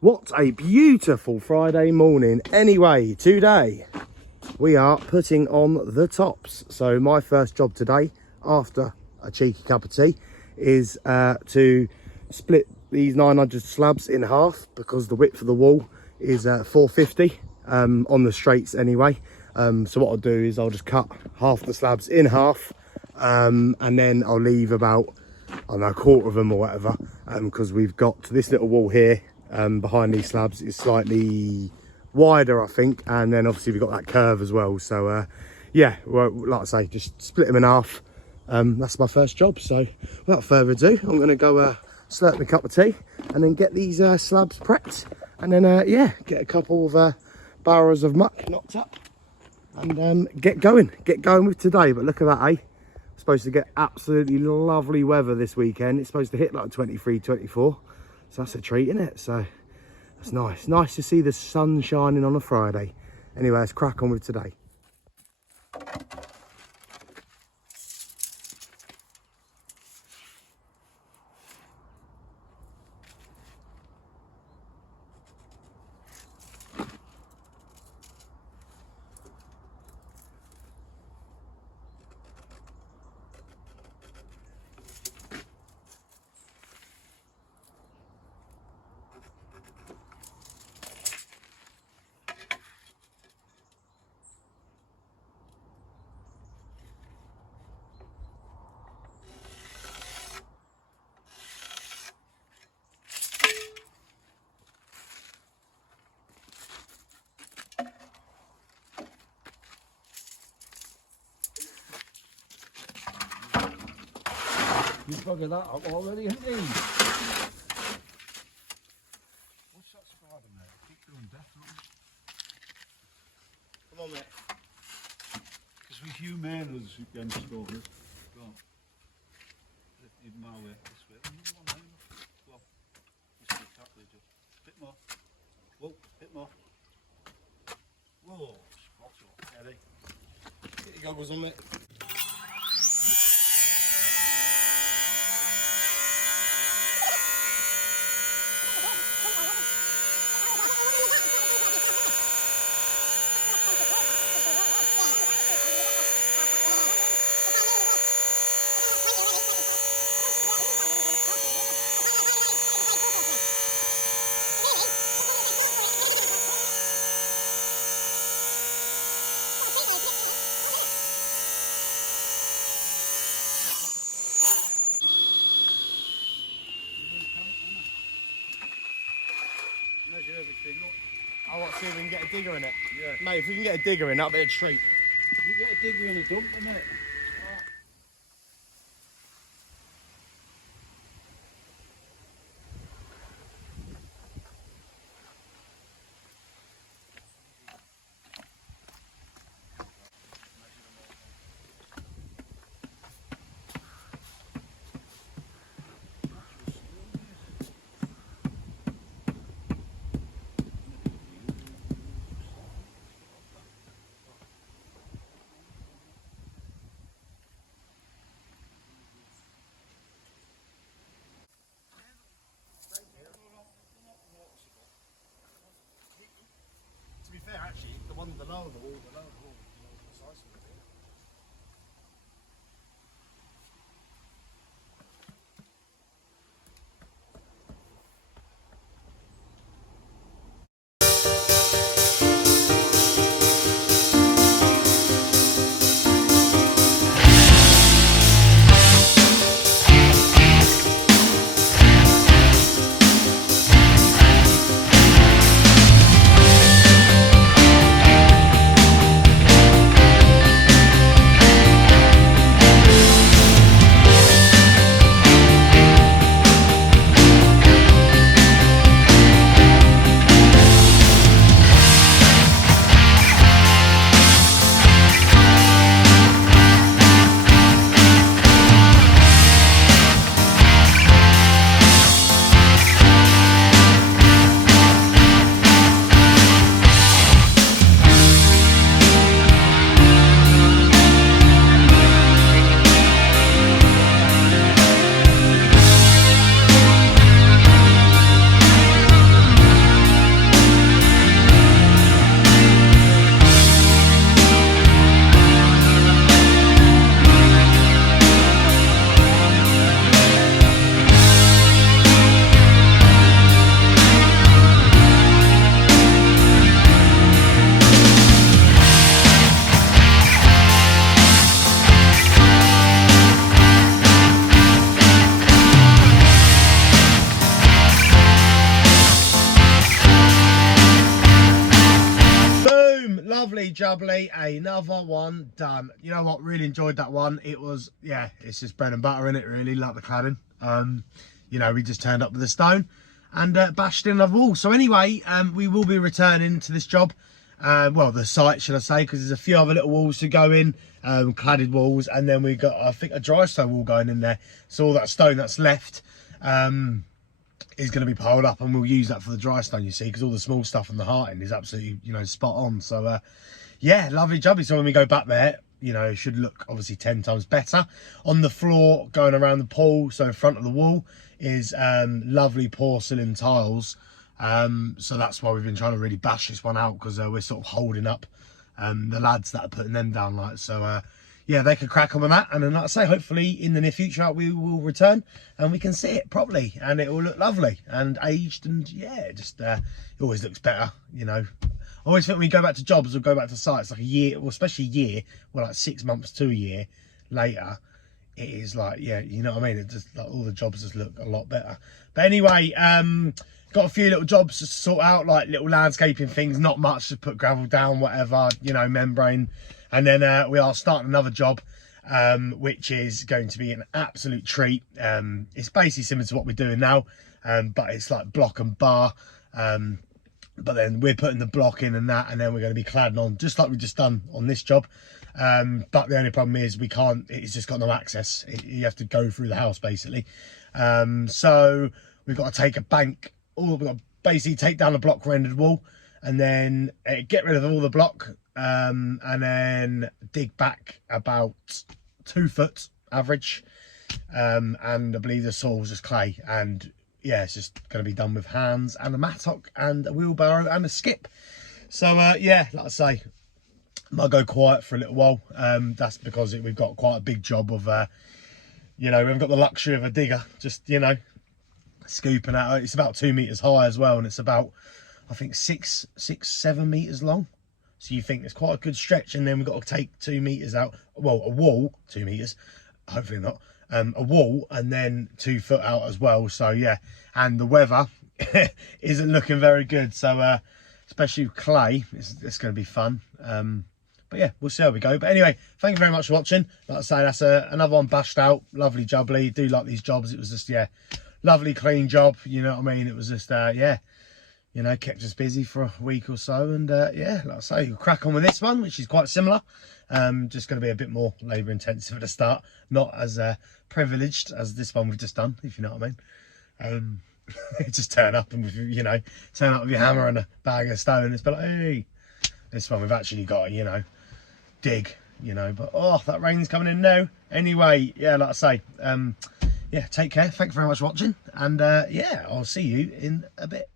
What a beautiful Friday morning. Anyway, today we are putting on the tops. So my first job today, after a cheeky cup of tea, is to split these 900 slabs in half, because the width of the wall is 450 on the straights anyway. So what I'll do is I'll just cut half the slabs in half, and then I'll leave about, I don't know, a quarter of them or whatever, because we've got this little wall here behind these slabs is slightly wider, I think, and then obviously we've got that curve as well. So yeah, well, like I say, just split them in half. That's my first job. So without further ado, I'm going to go slurp my cup of tea and then get these slabs prepped, and then yeah, get a couple of barrows of muck knocked up and get going with today. But look at that, eh? Supposed to get absolutely lovely weather this weekend. It's supposed to hit like 23, 24. So that's a treat, isn't it? So that's nice to see the sun shining on a Friday. Anyway, let's crack on with today. You bugger that up already, haven't you? What's that spider, mate? Keep doing definitely. Come on, mate. Because we're humaners against stalkers. Go on. Need my way this way. Another one, mate. Go on. Just exactly, just a bit more. Whoa, bit more. Whoa, spot on. Ready? Get your goggles on, mate. Measure everything up. I want to see if we can get a digger in it. Yeah. Mate, if we can get a digger in, that'll be a treat. You get a digger and a dumper, mate. Lovely jubbly, another one done. You know what, really enjoyed that one. It was, yeah, it's just bread and butter in it, really, like the cladding. You know, we just turned up with a stone and bashed in another wall. So anyway, we will be returning to this job. Well, the site, should I say, because there's a few other little walls to go in, cladded walls, and then we got, I think, a dry stone wall going in there. So all that stone that's left is going to be piled up, and we'll use that for the dry stone, you see, because all the small stuff and the hearting is absolutely, you know, spot on. So yeah, lovely jobby. So when we go back there, you know, it should look obviously 10 times better. On the floor going around the pool, so in front of the wall, is lovely porcelain tiles. So that's why we've been trying to really bash this one out, because we're sort of holding up the lads that are putting them down, like. So yeah, they could crack on with that, and then like I say, hopefully in the near future we will return and we can see it properly and it will look lovely and aged, and yeah, just it always looks better, you know. I always think when we go back to jobs or go back to sites like a year, or especially a year, well, like 6 months to a year later, it is like, yeah, you know what I mean, it just, like, all the jobs just look a lot better. But anyway, got a few little jobs to sort out, like little landscaping things, not much, to put gravel down, whatever, you know, membrane. And then we are starting another job, which is going to be an absolute treat. It's basically similar to what we're doing now, but it's like block and bar. But then we're putting the block in and that, and then we're going to be cladding on, just like we've just done on this job. But the only problem is we can't, it's just got no access. You have to go through the house, basically. So we've got to take a bank, we've got to basically take down the block rendered wall, and then get rid of all the block, and then dig back about 2 foot average. And I believe the soil's just clay, and yeah, it's just going to be done with hands and a mattock and a wheelbarrow and a skip. So yeah, like I say, might go quiet for a little while. That's because we've got quite a big job of, you know, we haven't got the luxury of a digger, just, you know, scooping out. It's about 2 meters high as well, and it's about, I think, 7 meters long. So you think it's quite a good stretch, and then we've got to take 2 meters out, well, a wall, 2 meters, hopefully not, a wall, and then 2 foot out as well. So yeah, and the weather isn't looking very good, so especially with clay, it's going to be fun. But yeah, we'll see how we go. But anyway, thank you very much for watching. Like I say, that's another one bashed out, lovely jubbly. Do like these jobs. It was just, yeah, lovely clean job, you know what I mean. It was just yeah, you know, kept us busy for a week or so, and yeah, like I say, we'll crack on with this one, which is quite similar. Just going to be a bit more labour intensive at the start, not as privileged as this one we've just done, if you know what I mean. Just turn up and, you know, turn up with your hammer and a bag of stone, and it's like, hey, this one we've actually got to, you know, dig, you know. But oh, that rain's coming in now. Anyway, yeah, like I say, yeah, take care, thank you very much for watching, and yeah, I'll see you in a bit.